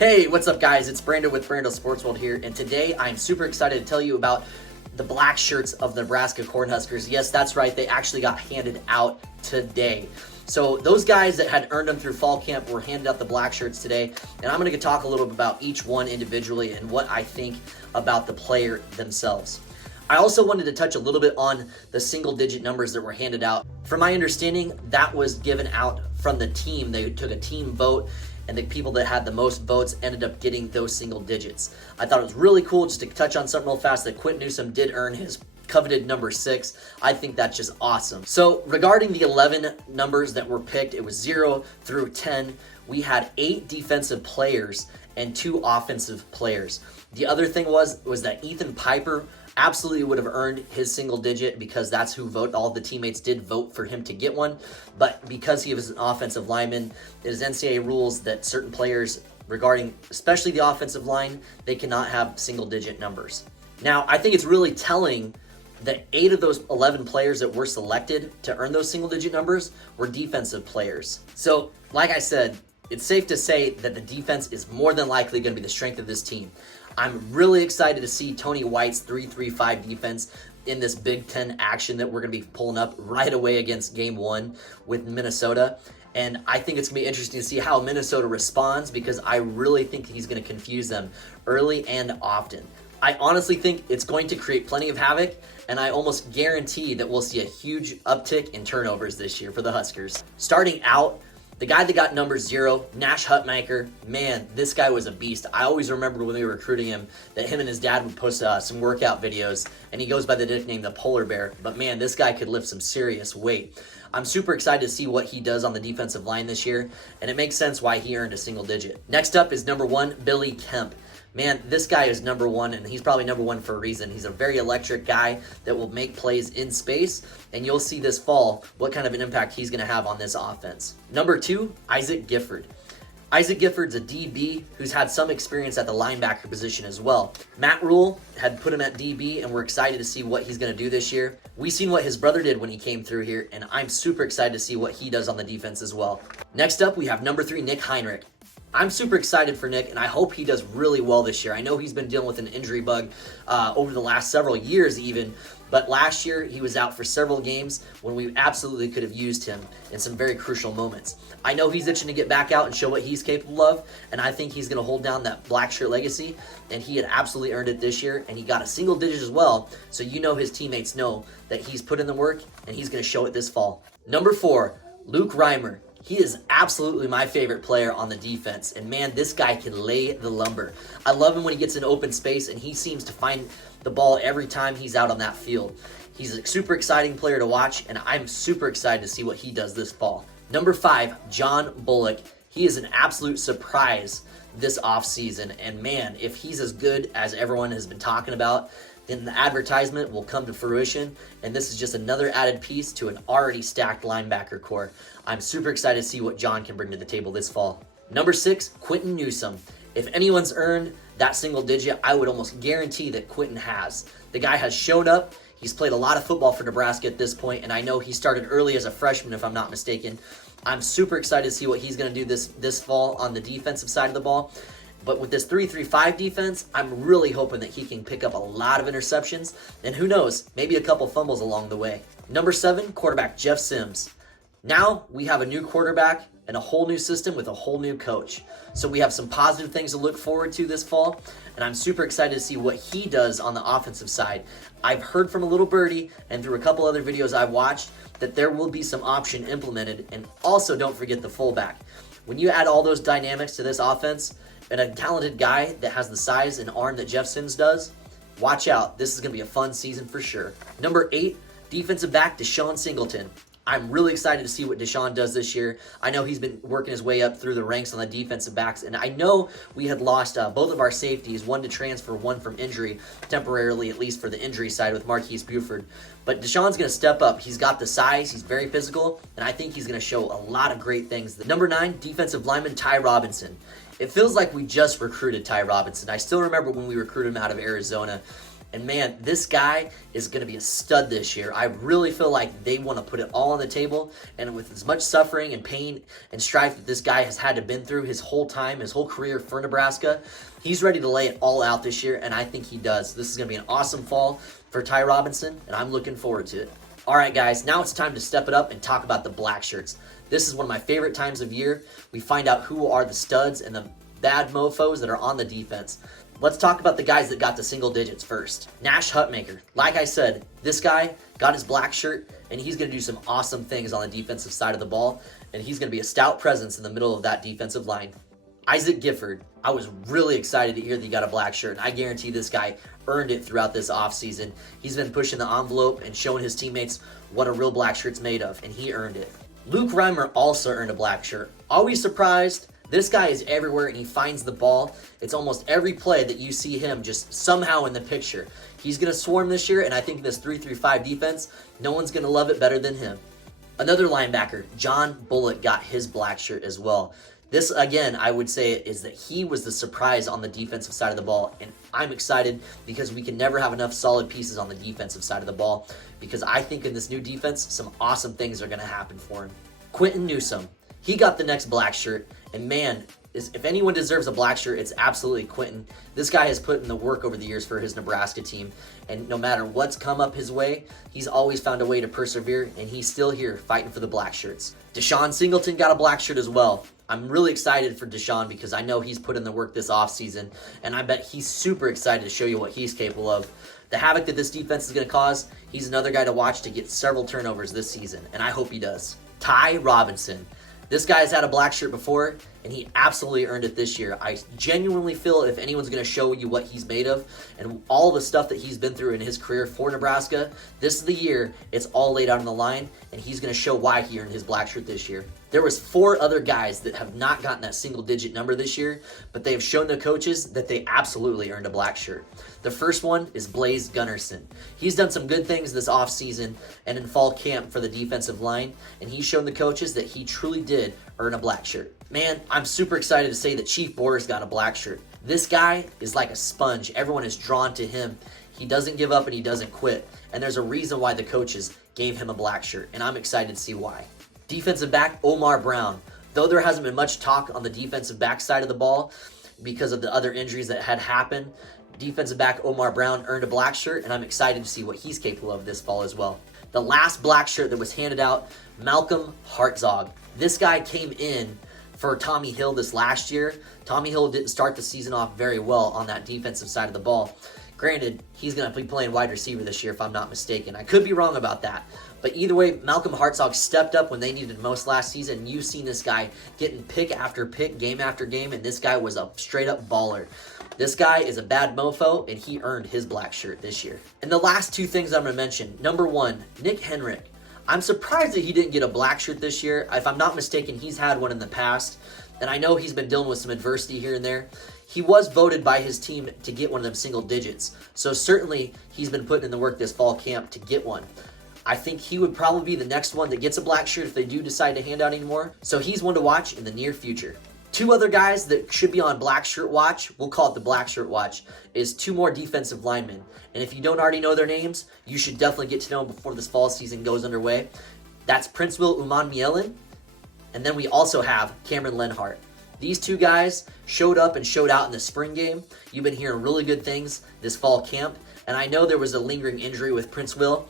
Hey, what's up guys? It's Brando with Brando Sports World here, and today I'm super excited to tell you about the Blackshirts of the Nebraska Cornhuskers. Yes, that's right, they actually got handed out today. So those guys that had earned them through fall camp were handed out the Blackshirts today, and I'm going to talk a little bit about each one individually and what I think about the player themselves. I also wanted to touch a little bit on the single-digit numbers that were handed out. From my understanding, that was given out from the team. They took a team vote, and the people that had the most votes ended up getting those single digits. I thought it was really cool, just to touch on something real fast, that Quentin Newsome did earn his coveted number 6. I think that's just awesome. So regarding the 11 numbers that were picked, it was 0 through 10. We had 8 defensive players and 2 offensive players. The other thing was that Ethan Piper absolutely would have earned his single digit because that's who voted. All the teammates did vote for him to get one, but because he was an offensive lineman, it is NCAA rules that certain players, regarding especially the offensive line, they cannot have single digit numbers. Now, I think it's really telling that 8 of those 11 players that were selected to earn those single digit numbers were defensive players. So, like I said, it's safe to say that the defense is more than likely going to be the strength of this team. I'm really excited to see Tony White's 3-3-5 defense in this Big Ten action that we're going to be pulling up right away against Game 1 with Minnesota. And I think it's going to be interesting to see how Minnesota responds, because I really think he's going to confuse them early and often. I honestly think it's going to create plenty of havoc, and I almost guarantee that we'll see a huge uptick in turnovers this year for the Huskers. Starting out, the guy that got number 0, Nash Hutmacher, man, this guy was a beast. I always remember when we were recruiting him that him and his dad would post some workout videos, and he goes by the nickname the Polar Bear. But man, this guy could lift some serious weight. I'm super excited to see what he does on the defensive line this year, and it makes sense why he earned a single digit. Next up is number 1, Billy Kemp. Man, this guy is number 1, and he's probably number 1 for a reason. He's a very electric guy that will make plays in space, and you'll see this fall what kind of an impact he's going to have on this offense. Number 2, Isaac Gifford. Isaac Gifford's a DB who's had some experience at the linebacker position as well. Matt Rule had put him at DB, and we're excited to see what he's going to do this year. We've seen what his brother did when he came through here, and I'm super excited to see what he does on the defense as well. Next up, we have number 3, Nick Heinrich. I'm super excited for Nick, and I hope he does really well this year. I know he's been dealing with an injury bug over the last several years even, but last year he was out for several games when we absolutely could have used him in some very crucial moments. I know he's itching to get back out and show what he's capable of, and I think he's going to hold down that black shirt legacy, and he had absolutely earned it this year, and he got a single digit as well, so you know his teammates know that he's put in the work, and he's going to show it this fall. Number 4, Luke Reimer. He is absolutely my favorite player on the defense, and man, this guy can lay the lumber. I love him when he gets in open space, and he seems to find the ball every time he's out on that field. He's a super exciting player to watch, and I'm super excited to see what he does this fall. Number 5, John Bullock. He is an absolute surprise this offseason, and man, if he's as good as everyone has been talking about, then the advertisement will come to fruition, and this is just another added piece to an already stacked linebacker core. I'm super excited to see what John can bring to the table this fall. Number 6, Quentin Newsome. If anyone's earned that single digit, I would almost guarantee that Quentin has. The guy has showed up. He's played a lot of football for Nebraska at this point, and I know he started early as a freshman, if I'm not mistaken. I'm super excited to see what he's going to do this fall on the defensive side of the ball. But with this 3-3-5 defense, I'm really hoping that he can pick up a lot of interceptions, and who knows, maybe a couple fumbles along the way. Number 7, quarterback Jeff Sims. Now we have a new quarterback and a whole new system with a whole new coach. So we have some positive things to look forward to this fall, and I'm super excited to see what he does on the offensive side. I've heard from a little birdie and through a couple other videos I've watched that there will be some option implemented, and also don't forget the fullback. When you add all those dynamics to this offense, and a talented guy that has the size and arm that Jeff Sims does, watch out. This is going to be a fun season for sure. Number 8, defensive back Deshaun Singleton. I'm really excited to see what Deshaun does this year. I know he's been working his way up through the ranks on the defensive backs, and I know we had lost both of our safeties, one to transfer, one from injury, temporarily at least for the injury side with Marquise Buford. But Deshaun's going to step up. He's got the size, he's very physical, and I think he's going to show a lot of great things. Number 9, defensive lineman Ty Robinson. It feels like we just recruited Ty Robinson. I still remember when we recruited him out of Arizona, And man, this guy is going to be a stud this year. I really feel like they want to put it all on the table. And with as much suffering and pain and strife that this guy has had to been through his whole time, his whole career for Nebraska, he's ready to lay it all out this year. And I think he does. This is going to be an awesome fall for Ty Robinson, and I'm looking forward to it. All right, guys, now it's time to step it up and talk about the Blackshirts. This is one of my favorite times of year. We find out who are the studs and the bad mofos that are on the defense. Let's talk about the guys that got to single digits first. Nash Hutmaker. Like I said, this guy got his black shirt, and he's going to do some awesome things on the defensive side of the ball, and he's going to be a stout presence in the middle of that defensive line. Isaac Gifford. I was really excited to hear that he got a black shirt, and I guarantee this guy earned it throughout this offseason. He's been pushing the envelope and showing his teammates what a real black shirt's made of, and he earned it. Luke Reimer also earned a black shirt. Always surprised. This guy is everywhere, and he finds the ball. It's almost every play that you see him just somehow in the picture. He's going to swarm this year, and I think this 3-3-5 defense, no one's going to love it better than him. Another linebacker, John Bullock, got his black shirt as well. This, again, I would say is that he was the surprise on the defensive side of the ball, and I'm excited because we can never have enough solid pieces on the defensive side of the ball, because I think in this new defense, some awesome things are going to happen for him. Quentin Newsome. He got the next black shirt, and man, if anyone deserves a black shirt, it's absolutely Quentin. This guy has put in the work over the years for his Nebraska team, and no matter what's come up his way, he's always found a way to persevere, and he's still here fighting for the black shirts. Deshaun Singleton got a black shirt as well. I'm really excited for Deshaun because I know he's put in the work this offseason, and I bet he's super excited to show you what he's capable of. The havoc that this defense is going to cause, he's another guy to watch to get several turnovers this season, and I hope he does. Ty Robinson. This guy's had a black shirt before, and he absolutely earned it this year. I genuinely feel if anyone's going to show you what he's made of and all the stuff that he's been through in his career for Nebraska, this is the year it's all laid out on the line, and he's going to show why he earned his black shirt this year. There was 4 other guys that have not gotten that single-digit number this year, but they have shown the coaches that they absolutely earned a black shirt. The first one is Blaze Gunnerson. He's done some good things this offseason and in fall camp for the defensive line, and he's shown the coaches that he truly did earn a black shirt. Man, I'm super excited to say that Chief Boris got a black shirt. This guy is like a sponge. Everyone is drawn to him. He doesn't give up and he doesn't quit, and there's a reason why the coaches gave him a black shirt, and I'm excited to see why. Defensive back, Omar Brown. Though there hasn't been much talk on the defensive back side of the ball because of the other injuries that had happened, defensive back Omar Brown earned a black shirt, and I'm excited to see what he's capable of this fall as well. The last black shirt that was handed out, Malcolm Hartzog. This guy came in for Tommy Hill this last year. Tommy Hill didn't start the season off very well on that defensive side of the ball. Granted, he's going to be playing wide receiver this year if I'm not mistaken. I could be wrong about that. But either way, Malcolm Hartzog stepped up when they needed most last season. You've seen this guy getting pick after pick, game after game, and this guy was a straight-up baller. This guy is a bad mofo, and he earned his black shirt this year. And the last 2 things I'm going to mention. Number 1, Nick Henrich. I'm surprised that he didn't get a black shirt this year. If I'm not mistaken, he's had one in the past, and I know he's been dealing with some adversity here and there. He was voted by his team to get one of them single digits, so certainly he's been putting in the work this fall camp to get one. I think he would probably be the next one that gets a black shirt if they do decide to hand out anymore, so he's one to watch in the near future. 2 other guys that should be on black shirt watch, we'll call it the black shirt watch, is 2 more defensive linemen. And if you don't already know their names, you should definitely get to know them before this fall season goes underway. That's Princewill Umanmielen, and then we also have Cameron Lenhart. These 2 guys showed up and showed out in the spring game. You've been hearing really good things this fall camp, and I know there was a lingering injury with Princewill,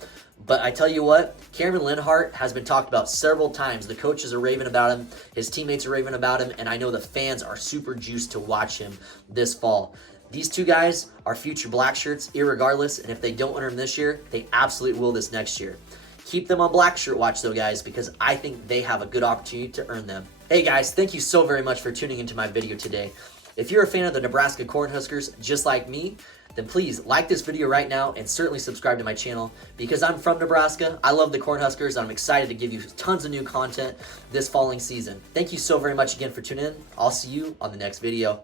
but I tell you what, Cameron Lenhart has been talked about several times. The coaches are raving about him, his teammates are raving about him, and I know the fans are super juiced to watch him this fall. These 2 guys are future black shirts, irregardless, and if they don't earn them this year, they absolutely will this next year. Keep them on black shirt watch though, guys, because I think they have a good opportunity to earn them. Hey guys, thank you so very much for tuning into my video today. If you're a fan of the Nebraska Cornhuskers just like me, then please like this video right now and certainly subscribe to my channel because I'm from Nebraska. I love the Cornhuskers. I'm excited to give you tons of new content this falling season. Thank you so very much again for tuning in. I'll see you on the next video.